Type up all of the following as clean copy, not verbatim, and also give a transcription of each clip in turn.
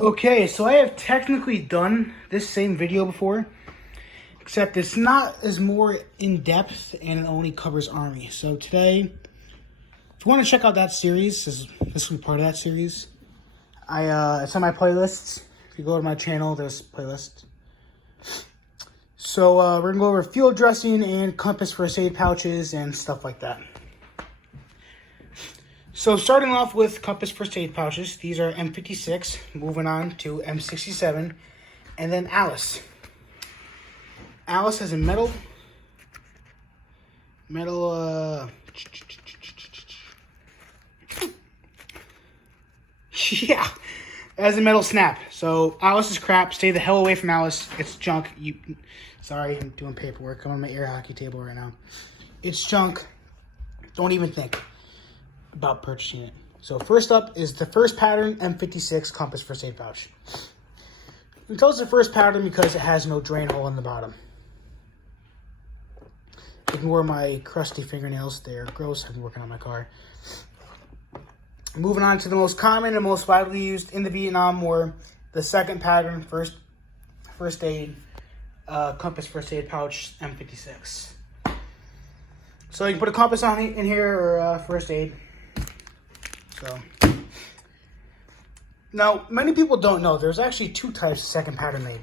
Okay, so I have technically done this same video before, except it's not as more in-depth and it only covers Army. So today, if you want to check out that series, this will be part of that series. It's on my playlists. If you go to my channel, there's a playlist. So we're going to go over field dressing and compass first aid pouches and stuff like that. So starting off with compass first aid pouches, these are M56, moving on to M57, and then Alice. Alice has a metal, yeah, it has a metal snap. So Alice is crap. Stay the hell away from Alice. It's junk. Sorry, I'm doing paperwork. I'm on my air hockey table right now. It's junk. Don't even think about purchasing it. So first up is the first pattern M56 compass first aid pouch. It tells the first pattern because it has no drain hole in the bottom. Ignore my crusty fingernails. They're gross. I've been working on my car. Moving on to the most common and most widely used in the Vietnam War, the second pattern, first aid, compass first aid pouch, M56. So you can put a compass on in here or first aid. So now, many people don't know there's actually two types of second pattern made.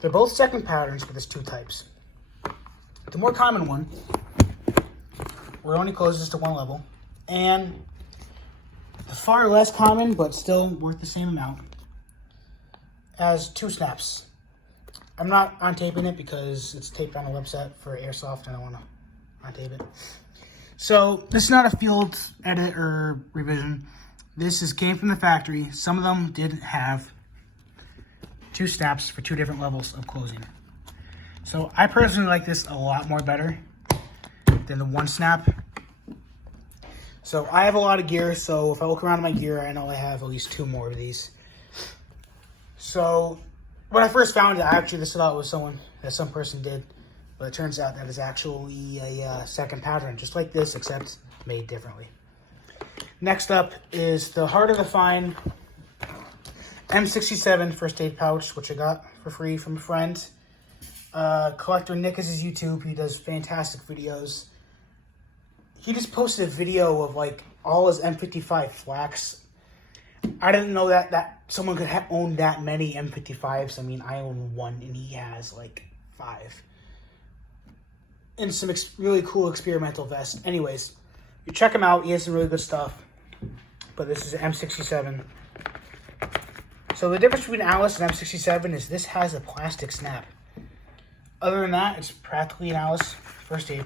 They're both second patterns, but there's two types. The more common one, where it only closes to one level, and the far less common, but still worth the same amount, has two snaps. I'm not untaping it because it's taped on a website for airsoft and I don't want to untape it. So this is not a field edit or revision. This came from the factory. Some of them did have two snaps for two different levels of closing. So I personally like this a lot more better than the one snap. So I have a lot of gear, so if I look around my gear, I know I have at least two more of these. So when I first found it, I actually just thought it was some person did. But it turns out that is actually a second pattern, just like this, except made differently. Next up is the harder to find M67 first aid pouch, which I got for free from a friend. Collector Nick is his YouTube. He does fantastic videos. He just posted a video of like all his M55 flaks. I didn't know that someone could own that many M55s. I mean, I own one and he has like 5. And some really cool experimental vests. Anyways, you check him out. He has some really good stuff. But this is an M67. So the difference between Alice and M67 is this has a plastic snap. Other than that, it's practically an Alice first aid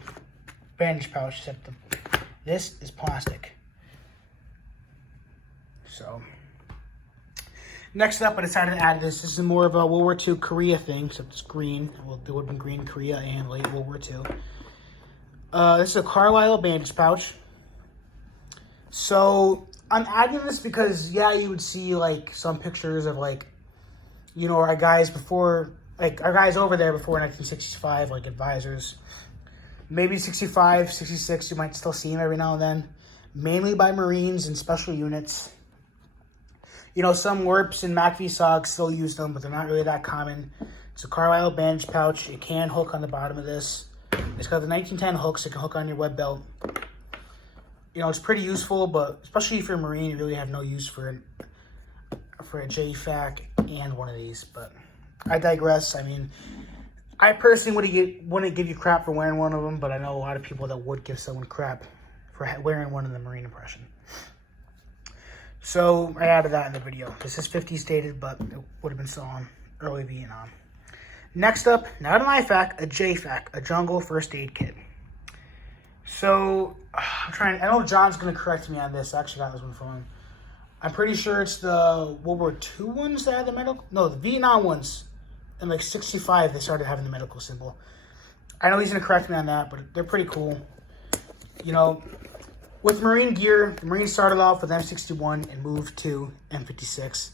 bandage pouch, except this is plastic. So next up, I decided to add this. This is more of a World War II Korea thing, except it's green. Well, it would have been green in Korea and late World War II. This is a Carlisle bandage pouch. So I'm adding this because, yeah, you would see like some pictures of like, you know, our guys over there before 1965, like advisors. Maybe 65, 66, you might still see them every now and then. Mainly by Marines and special units. You know, some WERPs and MAC-VSOGs still use them, but they're not really that common. It's a Carlisle bandage pouch. It can hook on the bottom of this. It's got the 1910 hooks. It can hook on your web belt. You know, it's pretty useful, but especially if you're a Marine, you really have no use for a JFAK and one of these. But I digress. I mean, I personally wouldn't give you crap for wearing one of them, but I know a lot of people that would give someone crap for wearing one in the Marine impression. So I added that in the video. This is 50s dated, but it would have been still on early Vietnam. Next up, not an IFAK, a JFAK, a jungle first aid kit. So I know John's going to correct me on this. I actually got this one from him. I'm pretty sure it's the World War II ones that had the medical. No, the Vietnam ones. In like 65, they started having the medical symbol. I know he's going to correct me on that, but they're pretty cool. You know, with Marine gear, the Marines started off with M61 and moved to M56.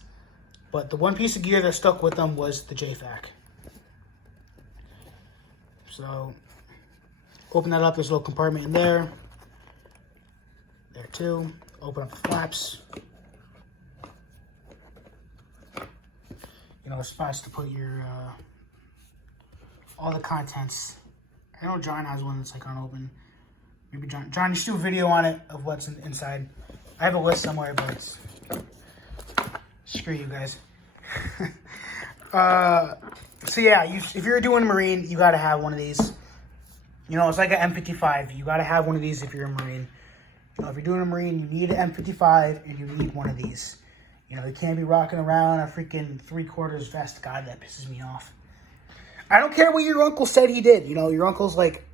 But the one piece of gear that stuck with them was the JFAK. So, open that up. There's a little compartment in there. There too. Open up the flaps. you know, spots to put your, all the contents. I know John has one that's like unopened. Maybe John, you should do a video on it of what's inside. I have a list somewhere, but it's, screw you guys. So yeah, if you're doing a Marine, you gotta have one of these. You know, it's like an M55. You gotta have one of these if you're a Marine. You know, if you're doing a Marine, you need an M55 and you need one of these. You know, you can't be rocking around a freaking 3/4 vest. God, that pisses me off. I don't care what your uncle said he did. You know, your uncle's like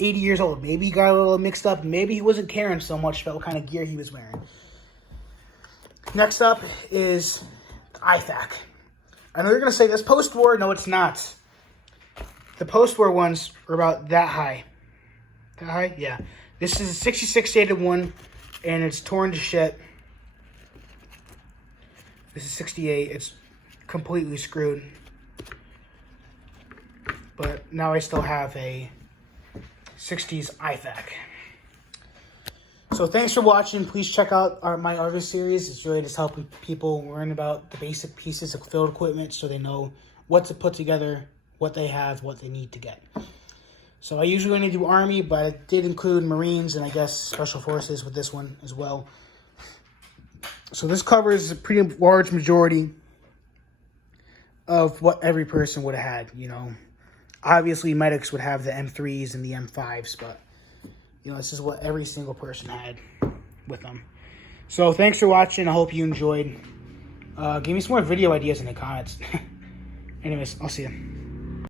80 years old. Maybe he got a little mixed up. Maybe he wasn't caring so much about what kind of gear he was wearing. Next up is the IFAK. I know you're going to say this post-war. No, it's not. The post-war ones are about that high. That high? Yeah. This is a 66 dated one, and it's torn to shit. This is 68. It's completely screwed. But now I still have a 60s IFAK. So thanks for watching. Please check out my other series. It's really just helping people learn about the basic pieces of field equipment so they know what to put together, what they have, what they need to get. So I usually only do Army, but I did include Marines and I guess Special Forces with this one as well. So this covers a pretty large majority of what every person would have had, you know. Obviously, medics would have the M3s and the M5s, but, you know, this is what every single person had with them. So, thanks for watching. I hope you enjoyed. Give me some more video ideas in the comments. Anyways, I'll see you.